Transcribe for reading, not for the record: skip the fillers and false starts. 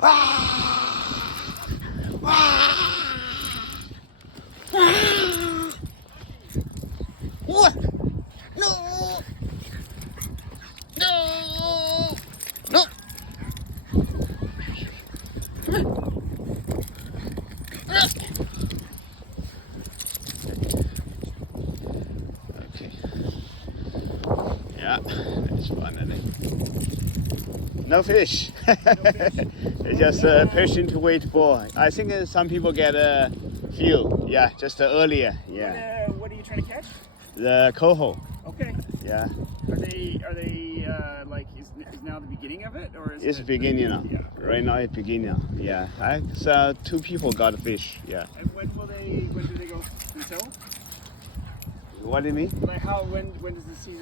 What? No! No! No! Okay. Yeah, that's fun, isn't it? No fish. It's just patient to wait for. I think some people get a few. Yeah, just earlier. Yeah. What are you trying to catch? The coho. Okay. Yeah. Are they like is now the beginning of it or is It's it beginning now. Yeah. Right now it's beginning. Yeah. I saw 2 people got fish. Yeah. And when do they go until? What do you mean? Like when does the season